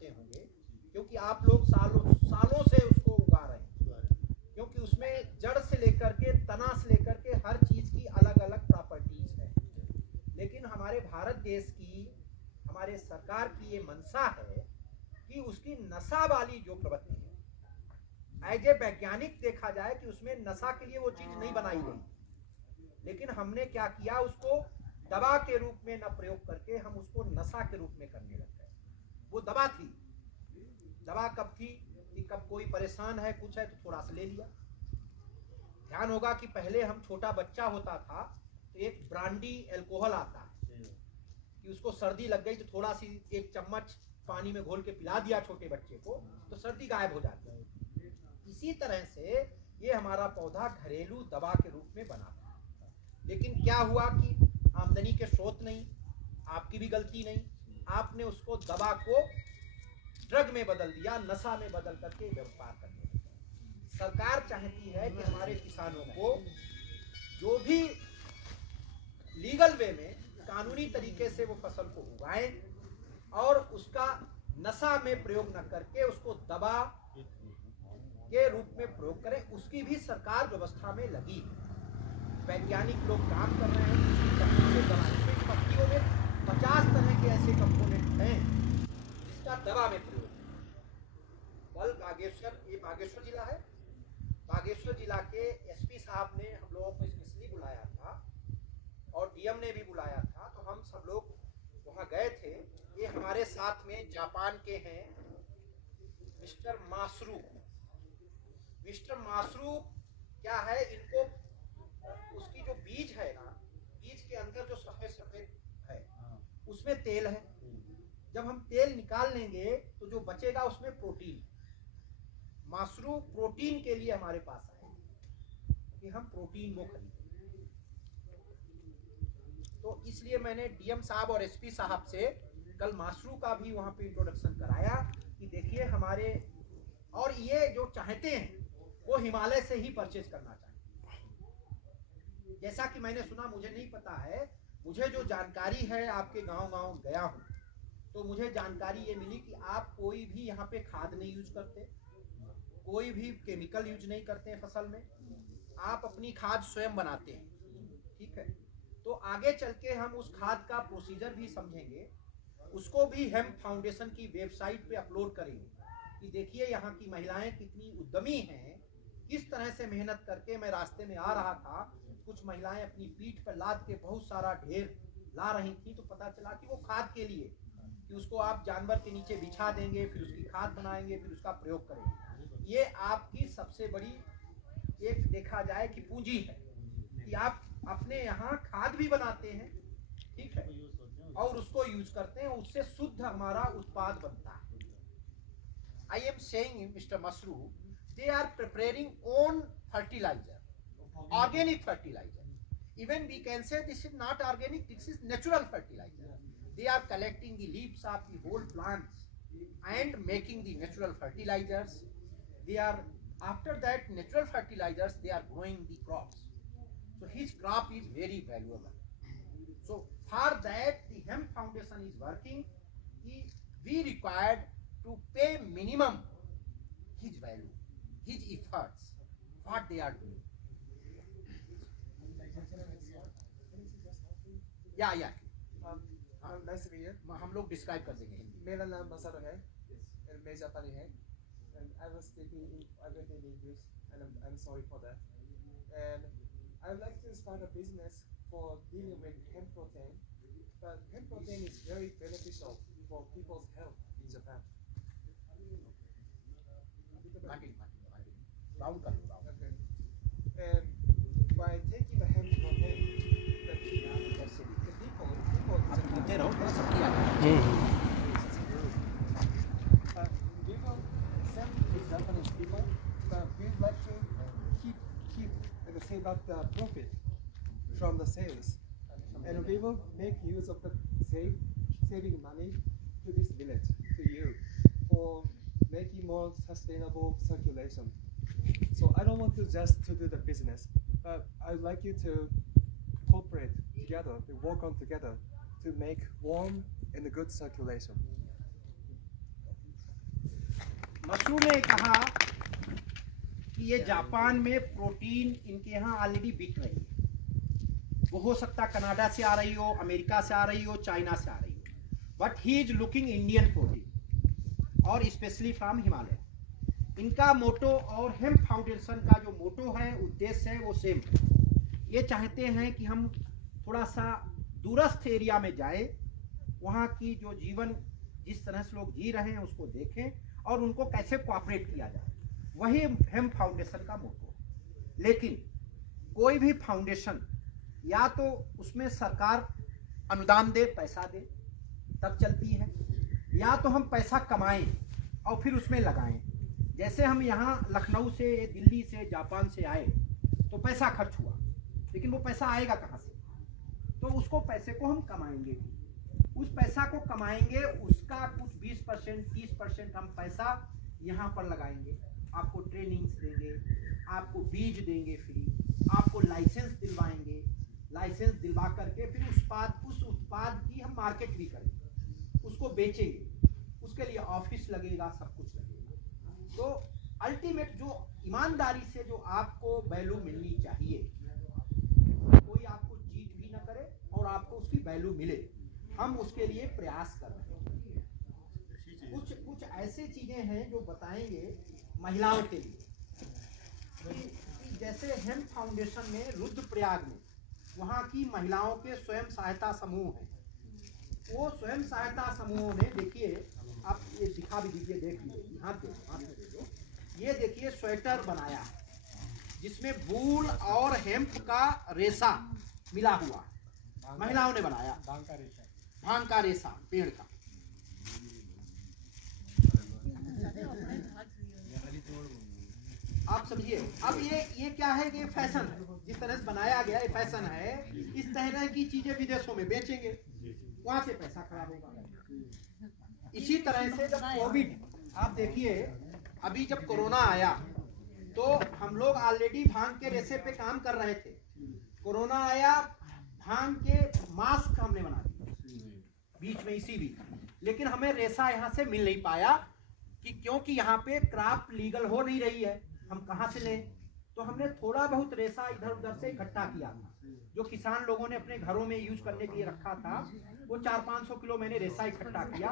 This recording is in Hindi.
जानते होंगे, क्योंकि आप लोग सालों से उसको उगा रहे हैं, क्योंकि उसमें जड़ से लेकर के तना से लेकर के हर चीज की अलग अलग प्रॉपर्टीज है। लेकिन हमारे भारत देश की, हमारे सरकार की ये मंशा है कि उसकी नशा वाली जो प्रवृत्ति है, एज ए वैज्ञानिक देखा जाए कि उसमें नशा के लिए वो चीज नहीं बनाई गई, लेकिन हमने क्या किया, उसको दवा के रूप में न प्रयोग करके हम उसको नशा के रूप में करने लग गए। वो दवा थी, दवा कब थी कि कब कोई परेशान है, कुछ है तो थोड़ा सा ले लिया। ध्यान होगा कि पहले हम छोटा बच्चा होता था तो एक ब्रांडी अल्कोहल आता है कि उसको सर्दी लग गई तो थोड़ा सी एक चम्मच पानी में घोल के पिला दिया छोटे बच्चे को तो सर्दी गायब हो जाती है। इसी तरह से ये हमारा पौधा घरेलू दवा के रूप में बना था। लेकिन क्या हुआ कि आमदनी के स्रोत नहीं, आपकी भी गलती नहीं, आपने उसको दवा को ड्रग में बदल दिया, नशा में बदल करके व्यापार करने लगा। सरकार चाहती है कि हमारे किसानों को जो भी लीगल वे में, कानूनी तरीके से वो फसल को उगाएं और उसका नशा में प्रयोग न करके उसको दवा के रूप में प्रयोग करें। उसकी भी सरकार व्यवस्था में लगी है, वैज्ञानिक लोग काम कर रहे हैं। इसमें पत्तियों में 50 तरह के ऐसे कंपोनेंट हैं जिसका दवा में प्रयोग है। कल बागेश्वर, ये बागेश्वर जिला है, बागेश्वर जिला के एसपी साहब ने हम लोगों को स्पेशली बुलाया था और डीएम ने भी बुलाया था, तो हम सब लोग वहाँ गए थे। ये हमारे साथ में जापान के हैं मिस्टर मासरू। मिस्टर मासरू क्या है, इनको उसकी जो बीज है ना, बीज के अंदर जो सफेद सफेद है उसमें तेल है। जब हम तेल निकाल लेंगे तो जो बचेगा उसमें प्रोटीन। मासरू प्रोटीन के लिए हमारे पास आए कि हम प्रोटीन वो खरीदें, तो इसलिए मैंने डीएम साहब और एसपी साहब से कल मासरू का भी वहाँ पे इंट्रोडक्शन कराया कि देखिए हमारे, और ये जो चाहते हैं वो हिमालय से ही परचेज करना चाहते हैं। जैसा कि मैंने सुना, मुझे नहीं पता है, मुझे जो जानकारी है, आपके गांव-गांव गया हूँ तो मुझे जानकारी ये मिली कि आप कोई भी यहाँ पे खाद नहीं यूज करते, कोई भी केमिकल यूज नहीं करते हैं फसल में, आप अपनी खाद स्वयं बनाते हैं। ठीक है, तो आगे चल के हम उस खाद का प्रोसीजर भी समझेंगे, उसको भी हेम्प फाउंडेशन की वेबसाइट पे अपलोड करेंगे कि देखिए यहाँ की महिलाएं कितनी उद्यमी हैं, किस तरह से मेहनत करके। मैं रास्ते में आ रहा था, कुछ महिलाएं अपनी पीठ पर लाद के बहुत सारा ढेर ला रही थी, तो पता चला कि वो खाद के लिए, कि उसको आप जानवर के नीचे बिछा देंगे, फिर उसकी खाद बनाएंगे, फिर उसका प्रयोग करेंगे। ये आपकी सबसे बड़ी एक देखा जाए कि पूंजी है कि आप अपने यहाँ खाद भी बनाते हैं, ठीक है, और उसको यूज करते हैं, उससे शुद्ध हमारा उत्पाद बनता है। I am saying mister Masaru, they are preparing own fertilizer, organic fertilizer. Even we can say this is not organic, this is natural fertilizer. They are collecting the leaves of the whole plants and making the natural fertilizers. They are, after that natural fertilizers, they are growing the crops. So his crop is very valuable. So for that the hemp foundation is working. We required to pay minimum his value, his efforts, what they are doing. या नाइस टू मीट यू। हम लोग डिस्क्राइब कर देंगे हिंदी। मेरा नाम मसारो है and मैं जापानी है and I was speaking in everything in English and I'm sorry for that. And I would like to start a business for dealing with hemp protein, but hemp protein is very beneficial for people's health in Japan. Round कर लो। Okay. And by taking the hemp protein, the people सुनते रहो, थोड़ा सबकी आ we will send to Japanese people, but we would like to keep and save up the profit from the sales, and we will make use of the saving money to this village, to you, for making more sustainable circulation. So I don't want to just to do the business, but I would like you to cooperate together, to work on together to make warm and good circulation. Mashru ने कहा कि ये जापान में प्रोटीन इनके यहाँ ऑलरेडी बिक रही है। वो हो सकता है कनाडा से आ रही हो, अमेरिका से आ रही हो, चाइना से आ रही हो, but he is looking Indian protein और स्पेशली फ्रॉम हिमालय। इनका मोटो और हेम्प फाउंडेशन का जो मोटो है, उद्देश्य है, वो सेम है। ये चाहते हैं कि हम थोड़ा सा दूरस्थ एरिया में जाएं, वहाँ की जो जीवन जिस तरह से लोग जी रहे हैं उसको देखें और उनको कैसे कोऑपरेट किया जाए, वही हेम्प फाउंडेशन का मोटो है। लेकिन कोई भी फाउंडेशन या तो उसमें सरकार अनुदान दे, पैसा दे, तब चलती है, या तो हम पैसा कमाएं और फिर उसमें लगाएं। जैसे हम यहाँ लखनऊ से, दिल्ली से, जापान से आए तो पैसा खर्च हुआ, लेकिन वो पैसा आएगा कहाँ से? तो उसको पैसे को हम कमाएंगे, उस पैसा को कमाएंगे, उसका कुछ 20% 30% हम पैसा यहाँ पर लगाएंगे। आपको ट्रेनिंग्स देंगे, आपको बीज देंगे फ्री, आपको लाइसेंस दिलवाएंगे, लाइसेंस दिलवा करके फिर उस उत्पाद की हम मार्केट भी करेंगे, उसको बेचेंगे, उसके लिए ऑफिस लगेगा, सब कुछ लगेगा। तो अल्टीमेट जो ईमानदारी से जो आपको वैल्यू मिलनी चाहिए, कोई आपको चीट भी ना करे और आपको उसकी वैल्यू मिले, हम उसके लिए प्रयास कर रहे हैं। कुछ ऐसे चीजें हैं जो बताएंगे महिलाओं के लिए कि जैसे हेम्प फाउंडेशन में रुद्रप्रयाग में वहाँ की महिलाओं के स्वयं सहायता समूह हैं। वो स्वयं सहायता समूहों ने, देखिए आप ये दिखा भी दीजिए, देख लीजिए, हाथ में दे दो, ये देखिए स्वेटर बनाया है जिसमें वूल और हेम्प का रेशा मिला हुआ है, महिलाओं ने बनाया, भांग का रेशा पेड़ का। आप समझिए, अब ये क्या है? ये फैशन है, जिस तरह से बनाया गया ये फैशन है। इस तरह की चीजें विदेशों में बेचेंगे, वहां से पैसा खराब होगा। इसी तरह से जब कोविड, आप देखिए अभी जब कोरोना आया तो हम लोग ऑलरेडी भांग के रेशे पे काम कर रहे थे। कोरोना आया, भांग के मास्क हमने बना दिए बीच में, इसी बीच, लेकिन हमें रेशा यहाँ से मिल नहीं पाया कि क्योंकि यहाँ पे क्राफ्ट लीगल हो नहीं रही है, हम कहाँ से लें? तो हमने थोड़ा बहुत रेशा इधर उधर से इकट्ठा किया था, जो किसान लोगों ने अपने घरों में यूज करने के लिए रखा था। वो 400-500 किलो मैंने रेशा इकट्ठा किया।